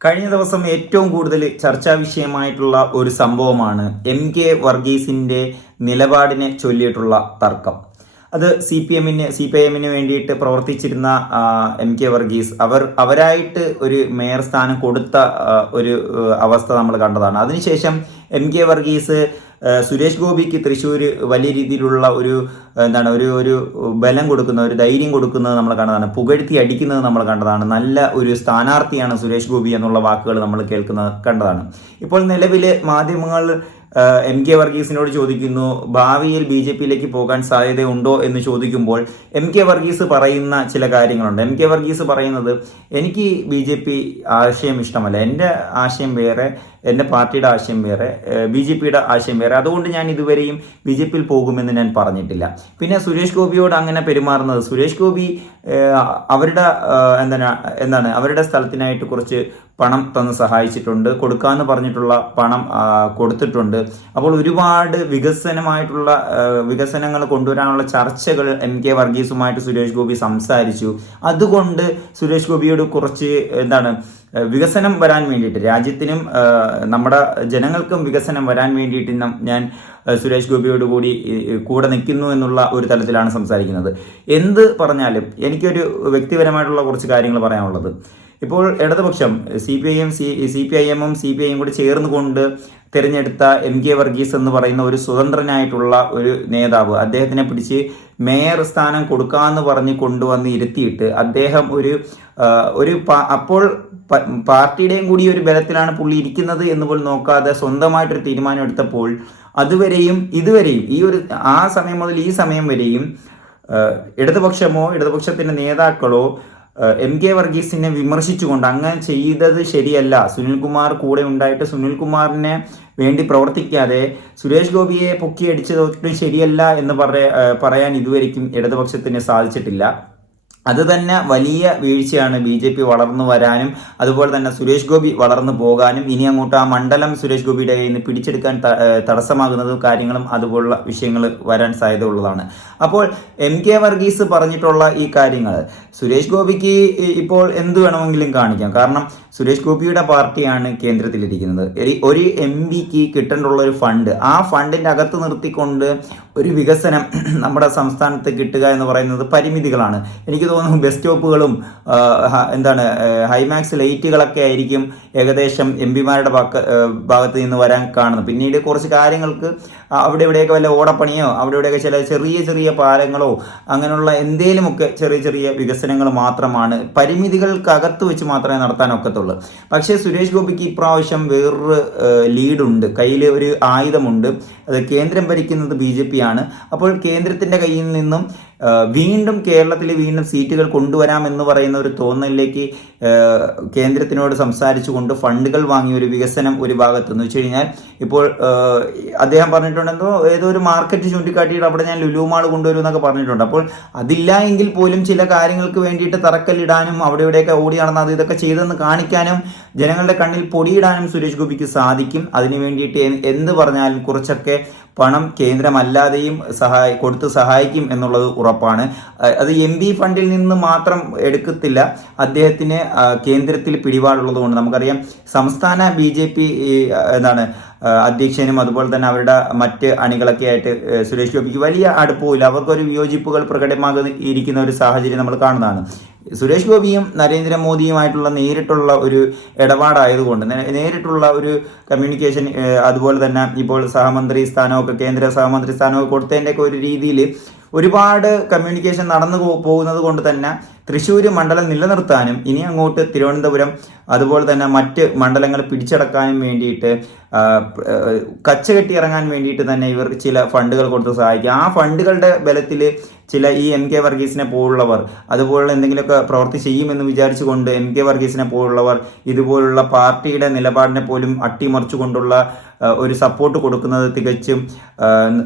കഴിഞ്ഞ ദിവസം ഏറ്റവും കൂടുതൽ ചർച്ചാ വിഷയമായിട്ടുള്ള ഒരു സംഭവമാണ് എം കെ വർഗീസിന്റെ നിലപാടിനെ ചൊല്ലിയിട്ടുള്ള തർക്കം. അത് സി പി എമ്മിന് സി പി ഐ എമ്മിന് വേണ്ടിയിട്ട് പ്രവർത്തിച്ചിരുന്ന എം കെ വർഗീസ് അവർ അവരായിട്ട് ഒരു മേയർ സ്ഥാനം കൊടുത്ത ഒരു അവസ്ഥ നമ്മൾ കണ്ടതാണ്. അതിനുശേഷം എം കെ വർഗീസ് സുരേഷ് ഗോപിക്ക് തൃശ്ശൂർ വലിയ രീതിയിലുള്ള ഒരു എന്താണ് ഒരു ഒരു ബലം കൊടുക്കുന്ന ഒരു ധൈര്യം കൊടുക്കുന്നത് നമ്മൾ കണ്ടതാണ്. പുകഴ്ത്തി അടിക്കുന്നത് നമ്മൾ കണ്ടതാണ്. നല്ല ഒരു സ്ഥാനാർത്ഥിയാണ് സുരേഷ് ഗോപി എന്നുള്ള വാക്കുകൾ നമ്മൾ കേൾക്കുന്നത് കണ്ടതാണ്. ഇപ്പോൾ നിലവിലെ മാധ്യമങ്ങൾ എം കെ വർഗീസിനോട് ചോദിക്കുന്നു ഭാവിയിൽ ബി ജെ പിയിലേക്ക് പോകാൻ സാധ്യതയുണ്ടോ എന്ന് ചോദിക്കുമ്പോൾ എം കെ വർഗീസ് പറയുന്ന ചില കാര്യങ്ങളുണ്ട്. എം കെ വർഗീസ് പറയുന്നത് എനിക്ക് ബി ജെ പി ആശയം ഇഷ്ടമല്ല. എന്റെ ആശയം വേറെ എന്റെ പാർട്ടിയുടെ ആശയം വേറെ ബി ജെ പിയുടെ ആശയം വേറെ. അതുകൊണ്ട് ഞാൻ ഇതുവരെയും ബി ജെ പിയിൽ പോകുമെന്ന് ഞാൻ പറഞ്ഞിട്ടില്ല. പിന്നെ സുരേഷ് ഗോപിയോട് അങ്ങനെ പെരുമാറുന്നത് സുരേഷ് ഗോപി അവരുടെ എന്താണ് എന്താണ് അവരുടെ സ്ഥലത്തിനായിട്ട് കുറച്ച് പണം തന്ന് സഹായിച്ചിട്ടുണ്ട് കൊടുക്കാമെന്ന് പറഞ്ഞിട്ടുള്ള പണം കൊടുത്തിട്ടുണ്ട്. അപ്പോൾ ഒരുപാട് വികസനമായിട്ടുള്ള വികസനങ്ങൾ കൊണ്ടുവരാനുള്ള ചർച്ചകൾ എം കെ വർഗീസുമായിട്ട് സുരേഷ് ഗോപി സംസാരിച്ചു. അതുകൊണ്ട് സുരേഷ് ഗോപിയോട് കുറച്ച് എന്താണ് വികസനം വരാൻ വേണ്ടിയിട്ട് രാജ്യത്തിനും നമ്മുടെ ജനങ്ങൾക്കും വികസനം വരാൻ വേണ്ടിയിട്ട് ഞാൻ സുരേഷ് ഗോപിയോട് കൂടി കൂടെ നിൽക്കുന്നു എന്നുള്ള ഒരു തലത്തിലാണ് സംസാരിക്കുന്നത്. എന്ത് പറഞ്ഞാലും എനിക്കൊരു വ്യക്തിപരമായിട്ടുള്ള കുറച്ച് കാര്യങ്ങൾ പറയാനുള്ളത്. ഇപ്പോൾ ഇടതുപക്ഷം C P I M C C P I എമ്മും സി പി ഐയും കൂടി ചേർന്നുകൊണ്ട് തിരഞ്ഞെടുത്ത എം കെ വർഗീസ് എന്ന് പറയുന്ന ഒരു സ്വതന്ത്രനായിട്ടുള്ള ഒരു നേതാവ് അദ്ദേഹത്തിനെ പിടിച്ച് മേയർ സ്ഥാനം കൊടുക്കാമെന്ന് പറഞ്ഞ് കൊണ്ടുവന്ന് ഇരുത്തിയിട്ട് അദ്ദേഹം ഒരു ഒരു അപ്പോൾ പാർട്ടിയുടെയും കൂടി ഒരു ബലത്തിലാണ് പുള്ളി ഇരിക്കുന്നത് എന്ന് പോലും നോക്കാതെ സ്വന്തമായിട്ടൊരു തീരുമാനം എടുത്തപ്പോൾ അതുവരെയും ഇതുവരെയും ഈ ഒരു ആ സമയം മുതൽ ഈ സമയം വരെയും ഇടതുപക്ഷമോ ഇടതുപക്ഷത്തിന്റെ നേതാക്കളോ എം കെ വർഗീസിനെ വിമർശിച്ചുകൊണ്ട് അങ്ങനെ ചെയ്തത് ശരിയല്ല. സുനിൽകുമാർ കൂടെ ഉണ്ടായിട്ട് സുനിൽകുമാറിനെ വേണ്ടി പ്രവർത്തിക്കാതെ സുരേഷ് ഗോപിയെ പൊക്കിയടിച്ചത് ഒട്ടും ശരിയല്ല എന്ന് പറയാൻ ഇതുവരെയും ഇടതുപക്ഷത്തിന് സാധിച്ചിട്ടില്ല. അത് തന്നെ വലിയ വീഴ്ചയാണ് ബി ജെ പി വളർന്നു വരാനും അതുപോലെ തന്നെ സുരേഷ് ഗോപി വളർന്നു പോകാനും ഇനി അങ്ങോട്ട് ആ മണ്ഡലം സുരേഷ് ഗോപിയുടെ കയ്യിൽ നിന്ന് പിടിച്ചെടുക്കാൻ തടസ്സമാകുന്നതും കാര്യങ്ങളും അതുപോലുള്ള വിഷയങ്ങൾ വരാൻ സാധ്യത ഉള്ളതാണ് അപ്പോൾ എം കെ വർഗീസ് പറഞ്ഞിട്ടുള്ള ഈ കാര്യങ്ങൾ സുരേഷ് ഗോപിക്ക് ഇപ്പോൾ എന്ത് വേണമെങ്കിലും കാണിക്കാം. കാരണം സുരേഷ് ഗോപിയുടെ പാർട്ടിയാണ് കേന്ദ്രത്തിലിരിക്കുന്നത്. ഒരു എം പിക്ക് കിട്ടേണ്ടുള്ള ഒരു ഫണ്ട് ആ ഫണ്ടിന്റെ അകത്ത് നിർത്തിക്കൊണ്ട് ഒരു വികസനം നമ്മുടെ സംസ്ഥാനത്ത് കിട്ടുക എന്ന് പറയുന്നത് പരിമിതികളാണ്. എനിക്ക് തോന്നുന്നു ബസ് സ്റ്റോപ്പുകളും എന്താണ് ഹൈമാക്സ് ലൈറ്റുകളൊക്കെ ആയിരിക്കും ഏകദേശം എം പിമാരുടെ ഭാഗത്ത് നിന്ന് വരാൻ കാണുന്നത്. പിന്നീട് കുറച്ച് കാര്യങ്ങൾക്ക് അവിടെ ഇവിടെയൊക്കെ വല്ല ഓടപ്പണിയോ അവിടെ ഇവിടെയൊക്കെ ചില ചെറിയ ചെറിയ പാലങ്ങളോ അങ്ങനെയുള്ള എന്തേലുമൊക്കെ ചെറിയ ചെറിയ വികസനങ്ങൾ മാത്രമാണ് പരിമിതികൾക്കകത്ത് വെച്ച് മാത്രമേ നടത്താൻ ഒക്കത്തുള്ളൂ. പക്ഷേ സുരേഷ് ഗോപിക്ക് ഇപ്രാവശ്യം വേറൊരു ലീഡുണ്ട്. കയ്യിൽ ഒരു ആയുധമുണ്ട്. അത് കേന്ദ്രം ഭരിക്കുന്നത് ബി ജെ പി ആണ്. അപ്പോൾ കേന്ദ്രത്തിന്റെ കയ്യിൽ നിന്നും വീണ്ടും കേരളത്തിൽ വീണ്ടും സീറ്റുകൾ കൊണ്ടുവരാം എന്ന് പറയുന്ന ഒരു തോന്നലിലേക്ക് കേന്ദ്രത്തിനോട് സംസാരിച്ചുകൊണ്ട് ഫണ്ടുകൾ വാങ്ങിയ ഒരു വികസനം ഒരു ഭാഗത്ത് എന്ന് വെച്ച് കഴിഞ്ഞാൽ ഇപ്പോൾ അദ്ദേഹം പറഞ്ഞിട്ടുണ്ടെന്നോ ഏതോ ഒരു മാർക്കറ്റ് ചൂണ്ടിക്കാട്ടിയിട്ട് അവിടെ ഞാൻ ലുലു മാൾ കൊണ്ടുവരും എന്നൊക്കെ പറഞ്ഞിട്ടുണ്ട്. അപ്പോൾ അതില്ല എങ്കിൽ പോലും ചില കാര്യങ്ങൾക്ക് വേണ്ടിയിട്ട് തറക്കല്ലിടാനും അവിടെ ഇവിടെയൊക്കെ ഓടി നടന്ന അത് ഇതൊക്കെ ചെയ്തെന്ന് കാണിക്കാനും ജനങ്ങളുടെ കണ്ണിൽ പൊടിയിടാനും സുരേഷ് ഗോപിക്ക് സാധിക്കും. അതിനു വേണ്ടിയിട്ട് എന്ത് പറഞ്ഞാലും കുറച്ചൊക്കെ പണം കേന്ദ്രമല്ലാതെയും സഹായി കൊടുത്ത് സഹായിക്കും എന്നുള്ളത് ഉറപ്പാണ്. അത് എം പി ഫണ്ടിൽ നിന്ന് മാത്രം എടുക്കത്തില്ല. അദ്ദേഹത്തിന് കേന്ദ്രത്തിൽ പിടിപാടുള്ളത് കൊണ്ട്. നമുക്കറിയാം സംസ്ഥാന ബി ജെ പി എന്താണ് അധ്യക്ഷനും അതുപോലെ തന്നെ അവരുടെ മറ്റ് അണികളൊക്കെ ആയിട്ട് സുരേഷ് ഗോപിക്ക് വലിയ അടുപ്പമില്ല അവർക്കൊരു വിയോജിപ്പുകൾ പ്രകടമാകുന്ന ഒരു സാഹചര്യം നമ്മൾ കാണുന്നതാണ്. സുരേഷ് ഗോപിയും നരേന്ദ്രമോദിയുമായിട്ടുള്ള നേരിട്ടുള്ള ഒരു ഇടപാടായതുകൊണ്ട് നേരിട്ടുള്ള ഒരു കമ്മ്യൂണിക്കേഷൻ അതുപോലെ തന്നെ ഇപ്പോൾ സഹമന്ത്രി സ്ഥാനമൊക്കെ കേന്ദ്ര സഹമന്ത്രി സ്ഥാനമൊക്കെ കൊടുത്തതിന്റെയൊക്കെ ഒരു രീതിയിൽ ഒരുപാട് കമ്മ്യൂണിക്കേഷൻ നടന്നു പോകുന്നത് കൊണ്ട് തന്നെ തൃശ്ശൂർ മണ്ഡലം നിലനിർത്താനും ഇനി അങ്ങോട്ട് തിരുവനന്തപുരം അതുപോലെ തന്നെ മറ്റ് മണ്ഡലങ്ങൾ പിടിച്ചടക്കാനും വേണ്ടിയിട്ട് കച്ചകെട്ടി ഇറങ്ങാൻ വേണ്ടിയിട്ട് തന്നെ ഇവർ ചില ഫണ്ടുകൾ കൊടുത്ത് സഹായിക്കും. ആ ഫണ്ടുകളുടെ ബലത്തിൽ ചില ഈ എം കെ വർഗീസിനെ പോലുള്ളവർ അതുപോലുള്ള എന്തെങ്കിലുമൊക്കെ പ്രവൃത്തി ചെയ്യുമെന്ന് വിചാരിച്ചുകൊണ്ട് എം കെ വർഗീസിനെ പോലുള്ളവർ ഇതുപോലുള്ള പാർട്ടിയുടെ നിലപാടിനെ പോലും അട്ടിമറിച്ചുകൊണ്ടുള്ള ഒരു സപ്പോർട്ട് കൊടുക്കുന്നത് തികച്ചും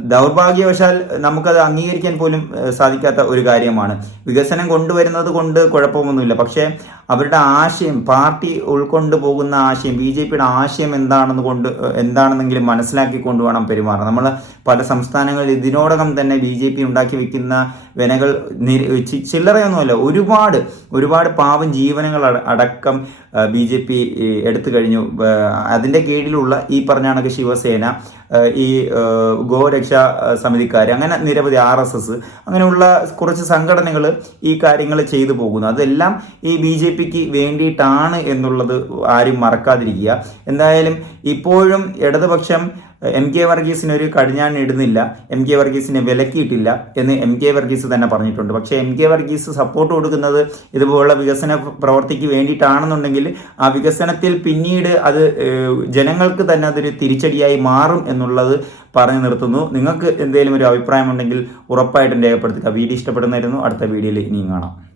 ദൗർഭാഗ്യവശാൽ നമുക്കത് അംഗീകരിക്കാൻ പോലും സാധിക്കാത്ത ഒരു കാര്യമാണ്. വികസനം കൊണ്ടുവരുന്നത് കൊണ്ട് കുഴപ്പമൊന്നുമില്ല. പക്ഷേ അവരുടെ ആശയം പാർട്ടി ഉൾക്കൊണ്ട് പോകുന്ന ആശയം ബി ജെ പിയുടെ ആശയം എന്താണെന്ന് കൊണ്ട് എന്താണെന്നെങ്കിലും മനസ്സിലാക്കിക്കൊണ്ട് വേണം പെരുമാറാൻ. നമ്മൾ പല സംസ്ഥാനങ്ങളിൽ ഇതിനോടകം തന്നെ ബി ജെ പി ഉണ്ടാക്കി വെക്കുന്ന വിനകൾ ചില്ലറയൊന്നുമല്ല ഒരുപാട് ഒരുപാട് പാവം ജീവനങ്ങൾ അടക്കം ബി ജെ പി എടുത്തു കഴിഞ്ഞു. അതിന്റെ കീഴിലുള്ള ഈ പറഞ്ഞ കണക്ക് ശിവസേന ഈ ഗോരക്ഷാ സമിതിക്കാർ അങ്ങനെ നിരവധി ആർ എസ് എസ് അങ്ങനെയുള്ള കുറച്ച് സംഘടനകൾ ഈ കാര്യങ്ങൾ ചെയ്തു പോകുന്നു. അതെല്ലാം ഈ ബി ജെ പിക്ക് വേണ്ടിയിട്ടാണ് എന്നുള്ളത് ആരും മറക്കാതിരിക്കുക. എന്തായാലും ഇപ്പോഴും ഇടതുപക്ഷം എം കെ വർഗീസിന് ഒരു കടിഞ്ഞാൺ ഇടുന്നില്ല എം കെ വർഗീസിനെ വിലക്കിയിട്ടില്ല എന്ന് എം കെ വർഗീസ് തന്നെ പറഞ്ഞിട്ടുണ്ട്. പക്ഷേ എം കെ വർഗീസ് സപ്പോർട്ട് കൊടുക്കുന്നത് ഇതുപോലുള്ള വികസന പ്രവർത്തിക്ക് വേണ്ടിയിട്ടാണെന്നുണ്ടെങ്കിൽ ആ വികസനത്തിൽ പിന്നീട് അത് ജനങ്ങൾക്ക് തന്നെ അതൊരു തിരിച്ചടിയായി മാറും എന്നുള്ളത് പറഞ്ഞു നിർത്തുന്നു. നിങ്ങൾക്ക് എന്തെങ്കിലും ഒരു അഭിപ്രായം ഉണ്ടെങ്കിൽ ഉറപ്പായിട്ടും രേഖപ്പെടുത്തുക. വീഡിയോ ഇഷ്ടപ്പെടുന്നായിരുന്നു അടുത്ത വീഡിയോയിൽ ഇനിയും കാണാം.